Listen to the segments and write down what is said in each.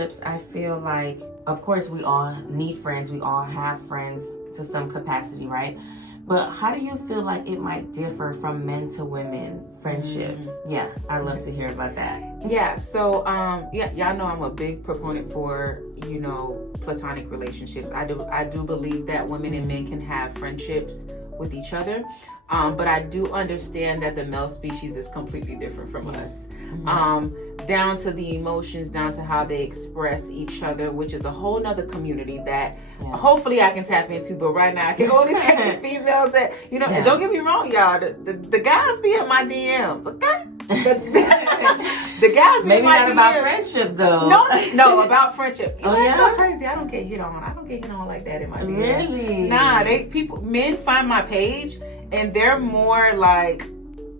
friendships, I feel like, of course, we all need friends. We all have friends to some capacity, right? But how do you feel like it might differ from men to women friendships? Yeah, I'd love to hear about that. Yeah, so y'all know I'm a big proponent for, platonic relationships. I do believe that women and men can have friendships with each other. But I do understand that the male species is completely different from us. Down to the emotions, down to how they express each other, which is a whole nother community that hopefully I can tap into. But right now I can only take the females that, and don't get me wrong, y'all, the guys be in my DMs, okay? The guys be maybe in my not DMs. about friendship though. No, about friendship. It's so Yeah? crazy. I don't get hit on like that in my DMs. Really? Nah, men find my page and they're more like,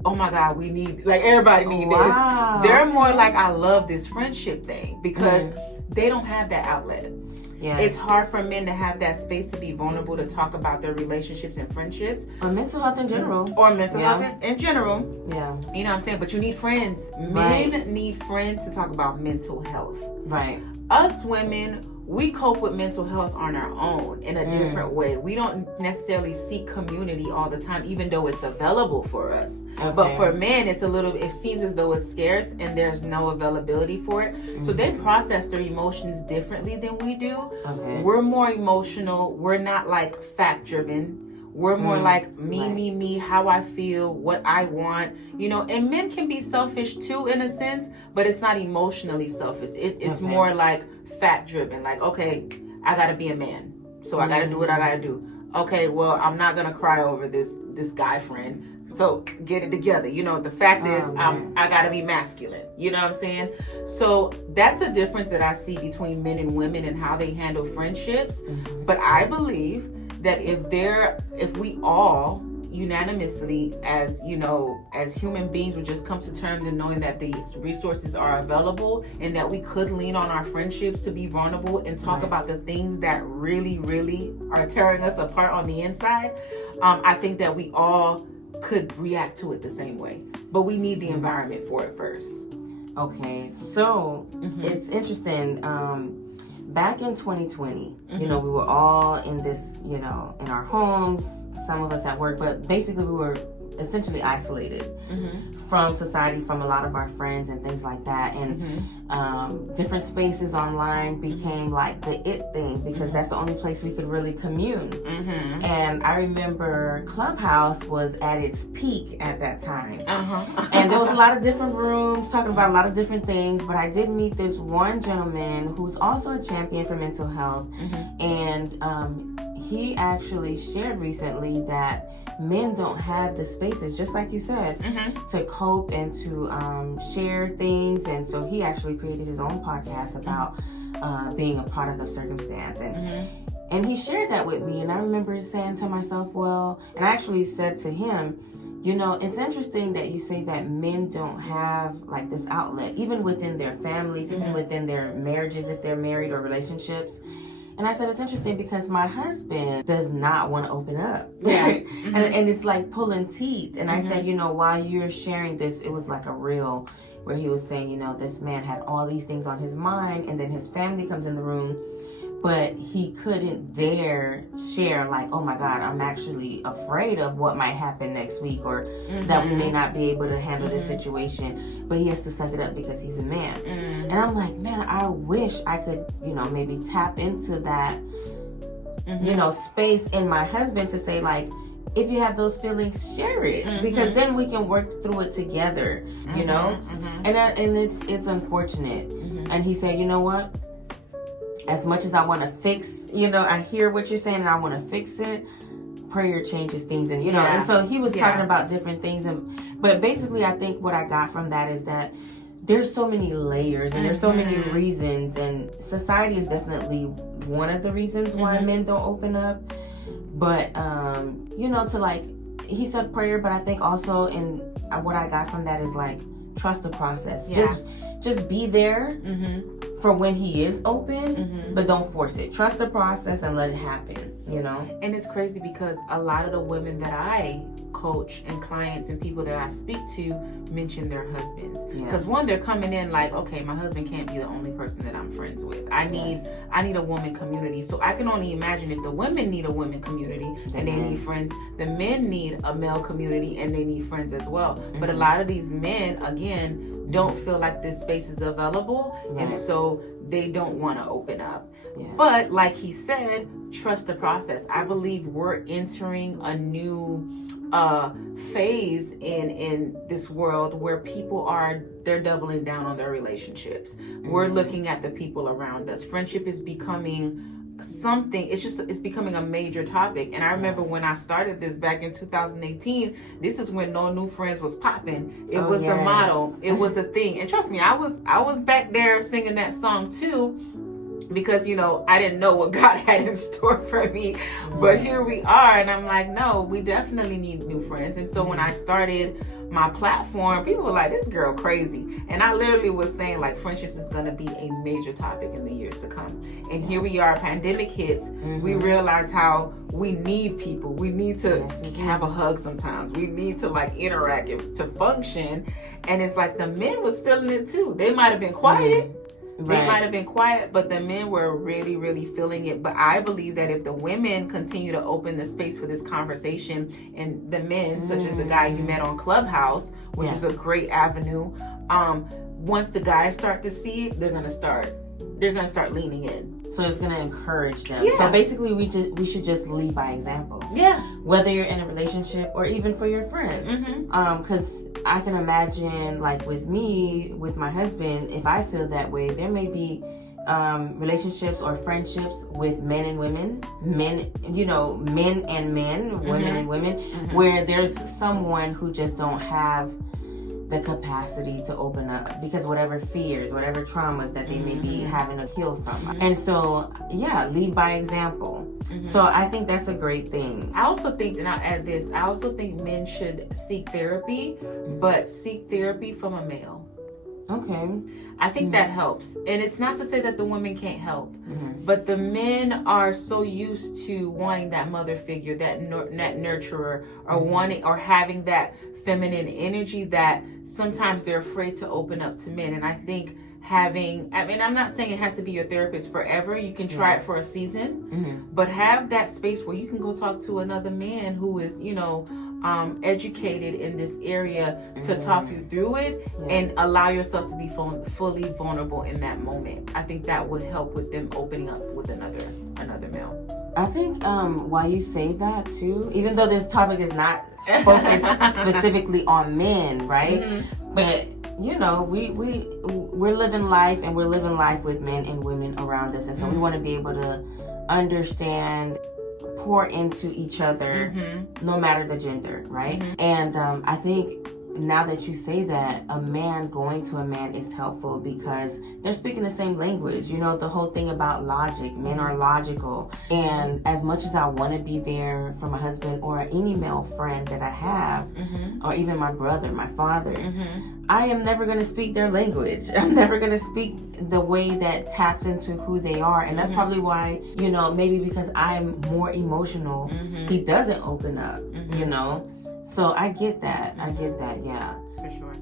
oh my God, we need, like, everybody need this. They're more like, I love this friendship thing, because they don't have that outlet. Yes. It's hard for men to have that space to be vulnerable, to talk about their relationships and friendships. Or mental health in general. Health in general. Yeah. You know what I'm saying? But you need friends. Men need friends to talk about mental health. Right. Us women, we cope with mental health on our own in a different way. We don't necessarily seek community all the time, even though it's available for us. Okay. But for men, it seems as though it's scarce and there's no availability for it. So they process their emotions differently than we do. Okay. We're more emotional. We're not like fact driven. We're more like me, how I feel, what I want, and men can be selfish too in a sense, but it's not emotionally selfish. It's more like fact driven. Like, okay, I gotta be a man, so I gotta do what I gotta do. Okay, well, I'm not gonna cry over this guy friend, so get it together. The fact is, I gotta be masculine. You know what I'm saying? So that's a difference that I see between men and women and how they handle friendships. But I believe that if we all unanimously, as human beings, would just come to terms in knowing that these resources are available and that we could lean on our friendships to be vulnerable and talk about the things that really, really are tearing us apart on the inside, I think that we all could react to it the same way. But we need the environment for it first. Okay, so it's interesting. Back in 2020, we were all in this, in our homes, some of us at work, but basically we were essentially isolated from society, from a lot of our friends and things like that. And different spaces online became like the it thing, because that's the only place we could really commune. And I remember Clubhouse was at its peak at that time. And there was a lot of different rooms talking about a lot of different things, but I did meet this one gentleman who's also a champion for mental health. And he actually shared recently that men don't have the spaces, just like you said, to cope and to share things. And so he actually created his own podcast about being a product of circumstance. And he shared that with me. And I remember saying to myself, well, and I actually said to him, it's interesting that you say that men don't have like this outlet, even within their families, even within their marriages, if they're married or relationships. And I said, it's interesting because my husband does not want to open up. And it's like pulling teeth. And I said, while you're sharing this, it was like a reel where he was saying, this man had all these things on his mind, and then his family comes in the room, but he couldn't dare share, like, oh my God, I'm actually afraid of what might happen next week, or that we may not be able to handle this situation, but he has to suck it up because he's a man. And I'm like, man, I wish I could, maybe tap into that, space in my husband to say, like, if you have those feelings, share it, because then we can work through it together, and it's unfortunate. And he said, you know what? As much as I want to fix, I hear what you're saying and I want to fix it, prayer changes things. And, and so he was talking about different things. But basically, I think what I got from that is that there's so many layers and there's so many reasons. And society is definitely one of the reasons why men don't open up. But, to like, he said prayer, but I think also what I got from that is like, trust the process. Just be there for when he is open, but don't force it. Trust the process and let it happen, And it's crazy because a lot of the women that I coach and clients and people that I speak to mention their husbands. Yeah. Because one, they're coming in like, okay, my husband can't be the only person that I'm friends with. I need a woman community. So I can only imagine if the women need a women community and they need friends, the men need a male community and they need friends as well. Mm-hmm. But a lot of these men, again, don't feel like this space is available, and so they don't want to open up. Yeah. But like he said, trust the process. I believe we're entering a new phase in this world where people they're doubling down on their relationships. Mm-hmm. We're looking at the people around us. Friendship is becoming something, it's becoming a major topic. And I remember when I started this back in 2018, this is when No New Friends was popping. It was the model, it was the thing. And trust me, I was back there singing that song too, because I didn't know what God had in store for me. But here we are, and I'm like, no, we definitely need new friends. And so when I started my platform, people were like, this girl crazy. And I literally was saying, like, friendships is going to be a major topic in the years to come. And here we are, pandemic hits. We realize how we need people. We need to have a hug sometimes. We need to like interact to function. And it's like the men was feeling it too. They might have been quiet. They might have been quiet, but the men were really, really feeling it. But I believe that if the women continue to open the space for this conversation, and the men, such as the guy you met on Clubhouse, which was a great avenue, once the guys start to see it, they're gonna start leaning in. So it's gonna encourage them. Yeah. So basically, we should just lead by example. Yeah. Whether you're in a relationship or even for your friend. Because I can imagine, like with me, with my husband, if I feel that way, there may be relationships or friendships with men and women, men and men, women and women, where there's someone who just don't have the capacity to open up because whatever fears, whatever traumas that they may be having to heal from. And so, lead by example. So I think that's a great thing. I also think, and I'll add this, I also think men should seek therapy, but seek therapy from a male. Okay. I think that helps. And it's not to say that the women can't help, but the men are so used to wanting that mother figure, that nurturer, or wanting or having that feminine energy that sometimes they're afraid to open up to men. And I think I'm not saying it has to be your therapist forever. You can try it for a season, but have that space where you can go talk to another man who is, educated in this area to talk you through it and allow yourself to be fully vulnerable in that moment. I think that would help with them opening up with another male. I think why you say that too, even though this topic is not focused specifically on men, right? But we're living life, and we're living life with men and women around us, and so we want to be able to understand, pour into each other, no matter the gender, right? And I think now that you say that, a man going to a man is helpful because they're speaking the same language. The whole thing about logic. Men are logical. And as much as I want to be there for my husband or any male friend that I have, or even my brother, my father, I am never going to speak their language. I'm never going to speak the way that taps into who they are. And that's probably why, maybe because I'm more emotional, he doesn't open up, So I get that. Yeah. For sure.